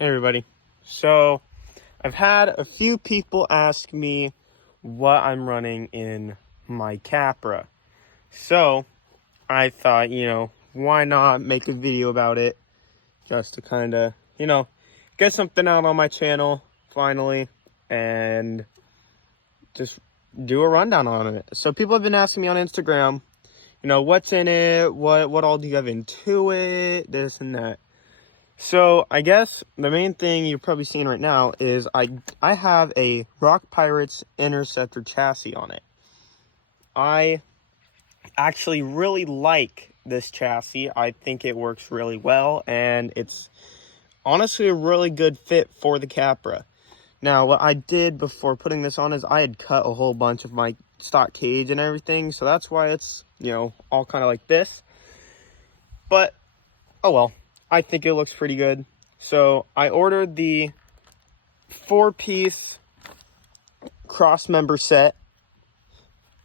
Hey everybody. So I've had a few people ask me what I'm running in my Capra. So I thought, why not make a video about it just to kind of, get something out on my channel finally and just do a rundown on it. So people have been asking me on Instagram, what's in it? What all do you have into it? This and that. So I guess the main thing you're probably seeing right now is I have a Rock Pirates Interceptor chassis on it. I actually really like this chassis. I think it works really well, and it's honestly a really good fit for the Capra. Now, what I did before putting this on is I had cut a whole bunch of my stock cage and everything, so that's why it's, all kind of like this. But, oh well. I think it looks pretty good. So I ordered the 4-piece cross member set.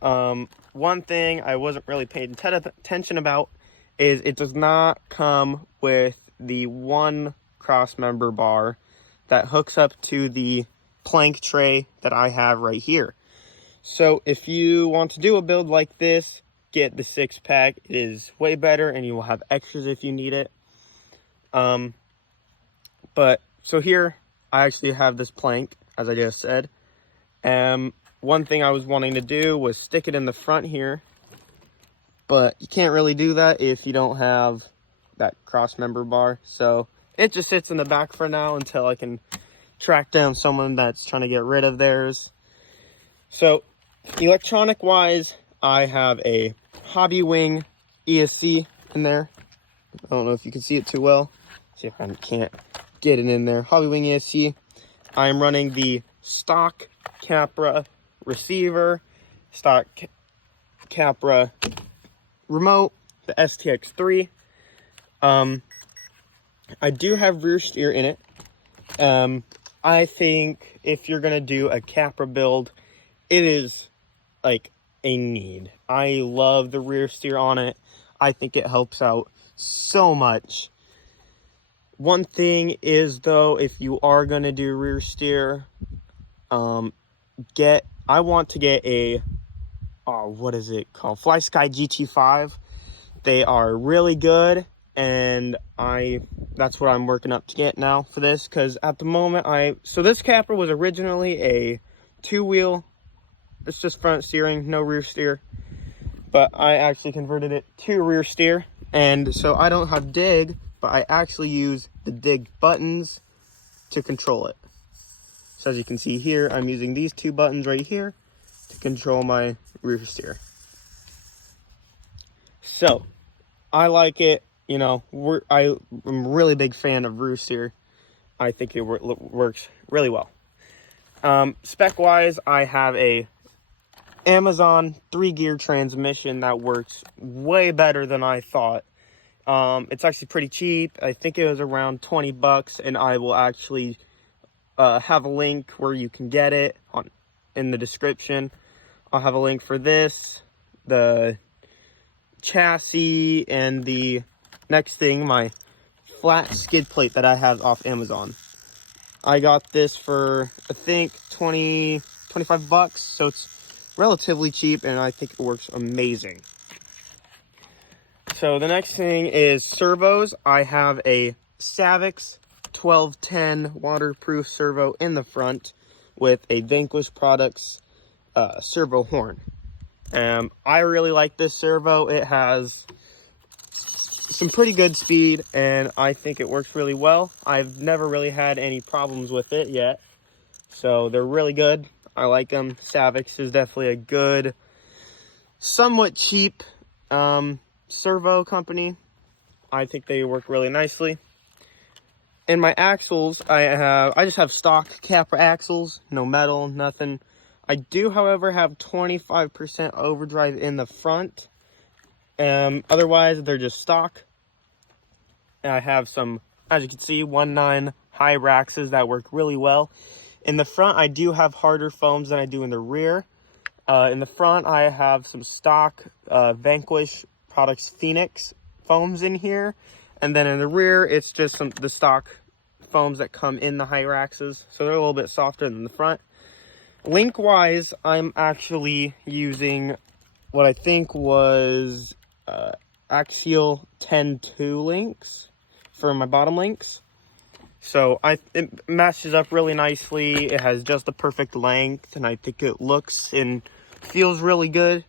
One thing I wasn't really paying attention about is it does not come with the one cross member bar that hooks up to the plank tray that I have right here. So if you want to do a build like this, get the 6-pack. It is way better, and you will have extras if you need it. But so here I actually have this plank, as I just said. One thing I was wanting to do was stick it in the front here, but you can't really do that if you don't have that cross member bar. So it just sits in the back for now until I can track down someone that's trying to get rid of theirs. So electronic wise, I have a Hobby Wing ESC in there. I don't know if you can see it too well. See if I can't get it in there. Hobby Wing ESC. I'm running the stock Capra receiver, stock Capra remote, the STX3. I do have rear steer in it. I think if you're gonna do a Capra build, it is like a need. I love the rear steer on it. I think it helps out so much. One thing is, though, if you are going to do rear steer, I want to get a, what is it called? Fly Sky GT5. They are really good, and that's what I'm working up to get now for this, because at the moment, so this Capra was originally a 2-wheel. It's just front steering, no rear steer. But I actually converted it to rear steer, and so I don't have dig, but I actually use the dig buttons to control it. So as you can see here, I'm using these 2 buttons right here to control my rear steer. So I like it. I'm a really big fan of rear steer. I think it works really well. Spec wise, I have a Amazon 3-gear transmission that works way better than I thought. It's actually pretty cheap. I think it was around 20 bucks, and I will actually have a link where you can get it in the description. I'll have a link for this, the chassis, and the next thing, my flat skid plate that I have off Amazon. I got this for, I think, 25 bucks, so it's relatively cheap, and I think it works amazing. So the next thing is servos. I have a Savix 1210 waterproof servo in the front with a Vanquish Products servo horn. I really like this servo. It has some pretty good speed, and I think it works really well. I've never really had any problems with it yet, so they're really good. I like them. Savix is definitely a good, somewhat cheap servo company. I think they work really nicely. In my axles, I just have stock Capra axles, no metal, nothing. I do, however, have 25% overdrive in the front. Otherwise, they're just stock. And I have some, as you can see, 1.9 high Raxes that work really well. In the front, I do have harder foams than I do in the rear. In the front, I have some stock Vanquish Products Phoenix foams in here. And then in the rear, it's just the stock foams that come in the Hyraxes, so they're a little bit softer than the front. Link-wise, I'm actually using what I think was Axial 10-2 links for my bottom links. So it matches up really nicely. It has just the perfect length, and I think it looks and feels really good.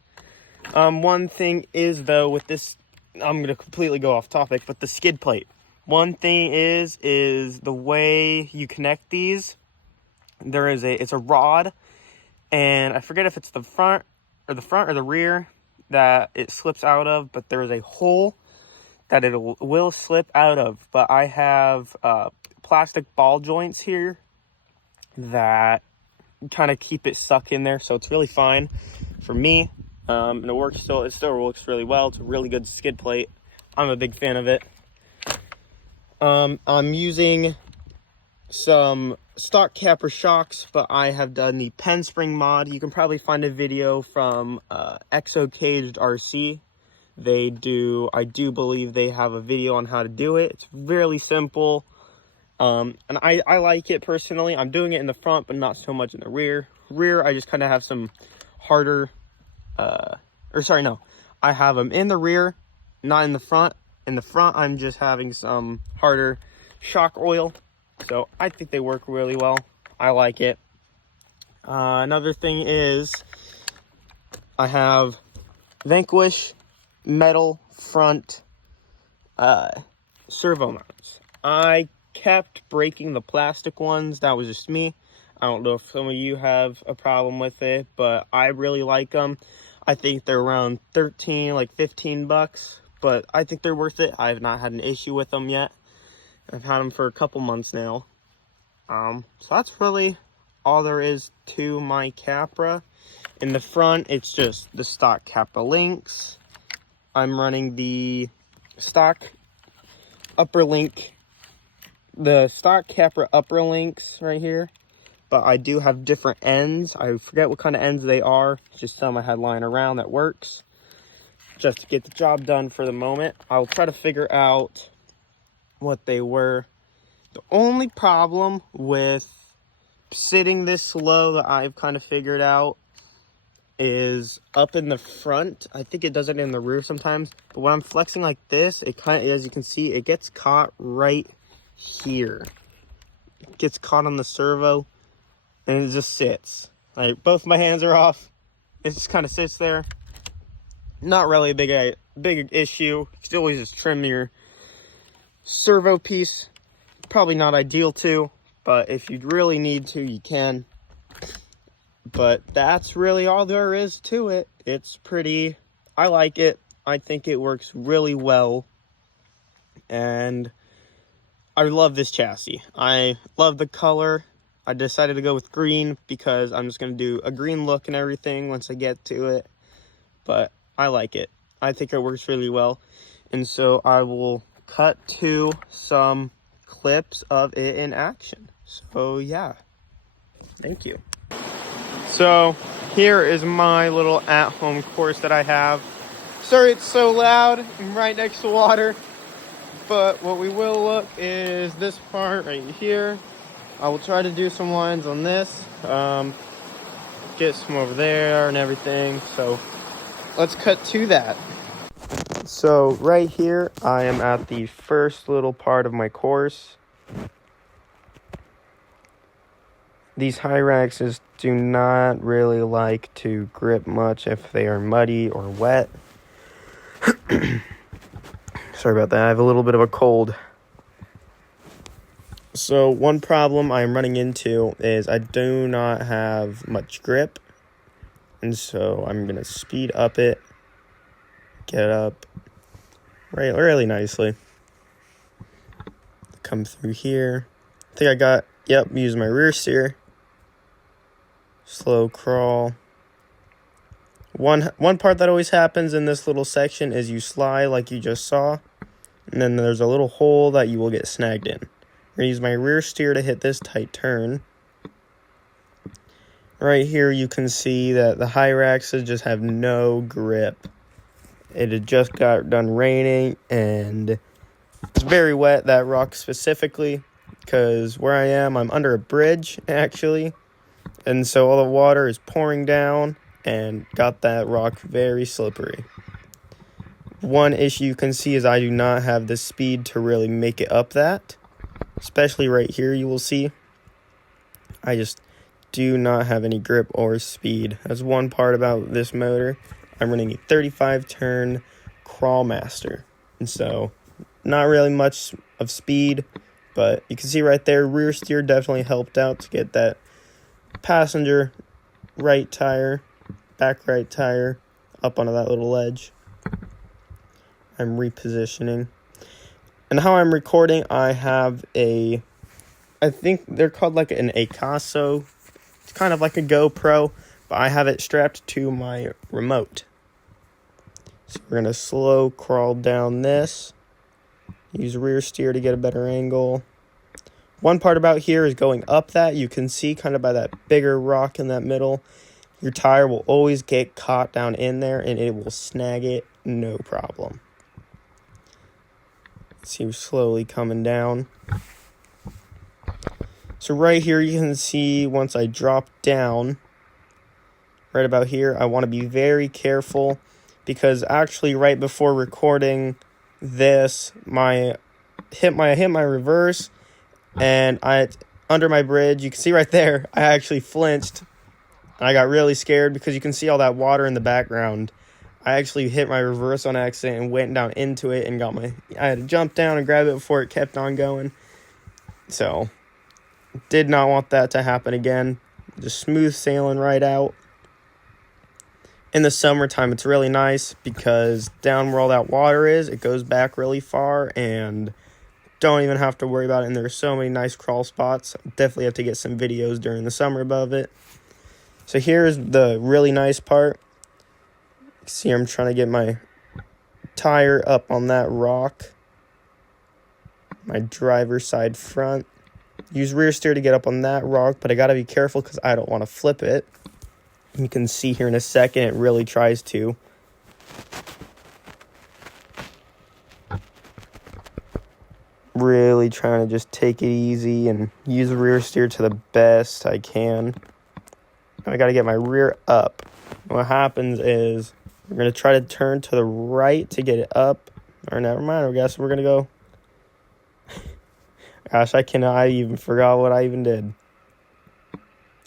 One thing is, though, with this, I'm going to completely go off topic, but the skid plate. One thing is the way you connect these. It's a rod, and I forget if it's the front or the rear that it slips out of, but there is a hole that it will slip out of. But I have plastic ball joints here that kind of keep it stuck in there, so it's really fine for me. And it still works really well. It's a really good skid plate. I'm a big fan of it. I'm using some stock Capra shocks, but I have done the pen spring mod. You can probably find a video from Exo Caged RC. I do believe they have a video on how to do it. It's really simple. And I like it personally. I'm doing it in the front, but not so much in the rear. I just kind of have some harder, I have them in the rear, not in the front. In the front, I'm just having some harder shock oil. So I think they work really well. I like it. Another thing is I have Vanquish metal front servo mounts. I kept breaking the plastic ones. That was just me. I don't know if some of you have a problem with it, but I really like them. I think they're around 13, like 15 bucks, but I think they're worth it. I have not had an issue with them yet. I've had them for a couple months now. So that's really all there is to my Capra. In the front, it's just the stock Capra links. I'm running the stock upper link, the stock Capra upper links right here, but I do have different ends. I forget what kind of ends they are. It's just some I had lying around that works just to get the job done for the moment. I'll try to figure out what they were. The only problem with sitting this low that I've kind of figured out is up in the front. I think it does it in the rear sometimes, but when I'm flexing like this, it kind of, as you can see, it gets caught right here. It gets caught on the servo and it just sits. Like, both my hands are off. It just kind of sits there. Not really a big issue. You can always just trim your servo piece. Probably not ideal too, but if you really need to, you can. But that's really all there is to it. It's pretty, I like it. I think it works really well. And I love this chassis. I love the color. I decided to go with green because I'm just going to do a green look and everything once I get to it. But I like it. I think it works really well. And so I will cut to some clips of it in action. So yeah, thank you. So here is my little at-home course that I have. Sorry it's so loud. I'm right next to water. But what we will look is this part right here. I will try to do some lines on this. Get some over there and everything. So let's cut to that. So right here, I am at the first little part of my course. These Hyraxes do not really like to grip much if they are muddy or wet. Sorry about that, I have a little bit of a cold. So one problem I'm running into is I do not have much grip. And so I'm going to speed up it. Get up really nicely. Come through here. I think use my rear steer. Slow crawl. One part that always happens in this little section is you slide like you just saw. And then there's a little hole that you will get snagged in. I'm going to use my rear steer to hit this tight turn. Right here you can see that the Hyraxes just have no grip. It had just got done raining and it's very wet, that rock specifically. because where I am, I'm under a bridge, actually. And so all the water is pouring down and got that rock very slippery. One issue you can see is I do not have the speed to really make it up that. Especially right here, you will see. I just do not have any grip or speed. That's one part about this motor. I'm running a 35 turn Crawlmaster. And so, not really much of speed. But you can see right there, rear steer definitely helped out to get that passenger right tire, back right tire, up onto that little ledge. I'm repositioning. And how I'm recording, I have I think they're called like an Acaso. It's kind of like a GoPro, but I have it strapped to my remote. So we're going to slow crawl down this. Use rear steer to get a better angle. One part about here is going up that. You can see kind of by that bigger rock in that middle. Your tire will always get caught down in there and it will snag it, no problem. See, slowly coming down. So right here you can see once I drop down, right about here, I want to be very careful because actually right before recording this, I hit my reverse and under my bridge, you can see right there, I actually flinched. And I got really scared because you can see all that water in the background. I actually hit my reverse on accident and went down into it and I had to jump down and grab it before it kept on going. So, did not want that to happen again. Just smooth sailing right out. In the summertime, it's really nice because down where all that water is, it goes back really far and don't even have to worry about it. And there's so many nice crawl spots. Definitely have to get some videos during the summer above it. So here's the really nice part. See, I'm trying to get my tire up on that rock. My driver's side front. Use rear steer to get up on that rock, but I got to be careful because I don't want to flip it. You can see here in a second, it really tries to. Really trying to just take it easy and use rear steer to the best I can. I got to get my rear up. What happens is we're going to try to turn to the right to get it up. Or never mind, I guess we're going to go. Gosh, I even forgot what I even did.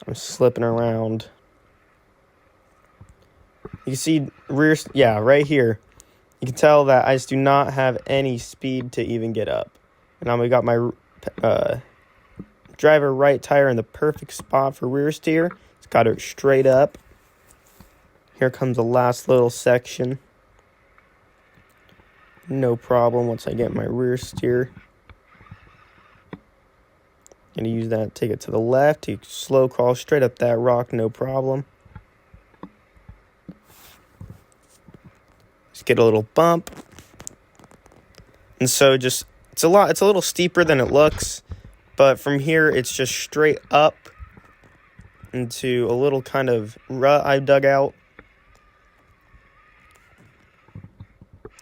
I'm slipping around. You can see right here. You can tell that I just do not have any speed to even get up. And now we got my driver right tire in the perfect spot for rear steer. It's got it straight up. Here comes the last little section. No problem once I get my rear steer. Gonna use that, take it to the left. You slow crawl straight up that rock, no problem. Just get a little bump. And so it's a little steeper than it looks, but from here it's just straight up into a little kind of rut I dug out.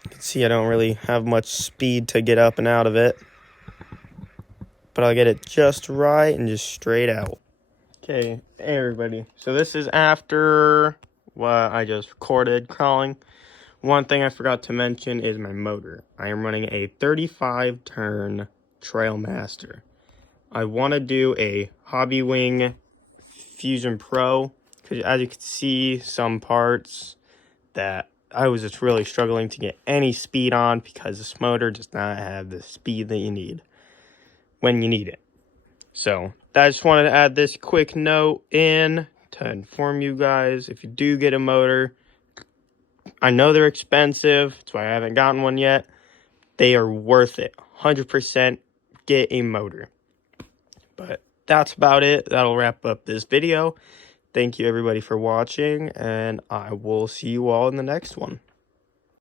You can see I don't really have much speed to get up and out of it, but I'll get it just right and just straight out. Okay, hey everybody. So this is after what I just recorded crawling. One thing I forgot to mention is my motor. I am running a 35 turn Trailmaster. I want to do a Hobby Wing Fusion Pro because as you can see, some parts that I was just really struggling to get any speed on because this motor does not have the speed that you need when you need it. So I just wanted to add this quick note in to inform you guys, if you do get a motor, I know they're expensive, that's why I haven't gotten one yet. They are worth it. 100% get a motor. But that's about it. That'll wrap up this video. Thank you everybody for watching, and I will see you all in the next one.